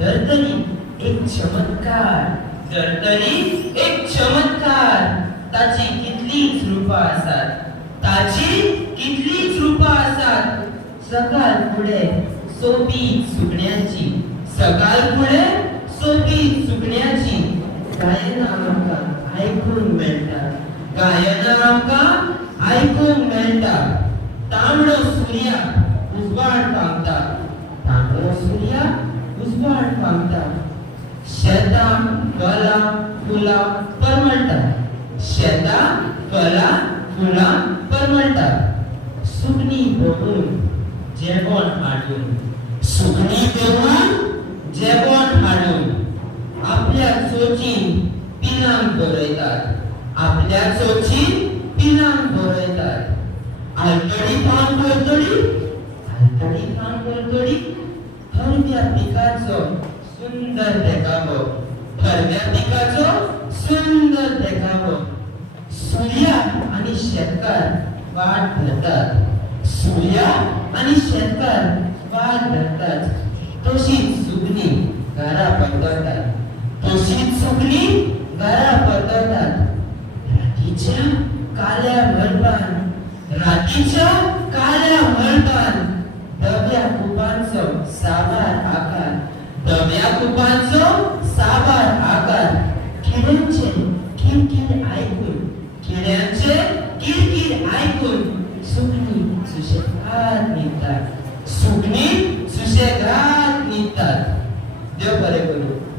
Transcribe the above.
धर्तरी एक चमत्कार, धर्तरी एक चमत्कार. ताची कितलीच रूपा आसात, ताची कितलीच रूपा आसात. सकाळ फुडे सोबीत सुकण्याची, सकाळ फुडे सोबीत सुकण्याची. गायनां आमकां आयकूंक मेळटा, गायनां आमकां आयकूंक मेळटा. तांबडो सूर्य उजवाड पावता, तांबडो सूर्य उजवाड पावता. शेतां फळां फुलां परमळटात, शेतां फळां फुलां परमळटात. सुकणीं भोंवून जेवण हाडून, सुकणीं भोंवून जेवण हाडून आपल्या चोचीन पिलांक भरयतात, आपल्या चोचीन पिलांक भरयतात. आलतडी पान करतडी, आलतडी पान करतडी. थरव्या पिकाचो सुंदर देखावो, थरव्या पिकाचो सुंदर देखावो. सूर्य आणि शेतकार वाट धरतात, सूर्य आणि शेतकार वाट धरतात. तशीच सुकणीं घरा परततात, तशीच सुकणीं घरा परततात. रातीच्या काल्या मळबान, रातीच्या काल्या मळबान दव्या कुपांचो साबार आकार, दव्या कुपांचो साबार आकार. किड्यांचे किरकिर आयकून, किड्यांचे किरकिर आयकून सुकणीं सुशेगाद न्हिदतात, सुकणीं सुशेगाद न्हिदतात. देव बरें करूं.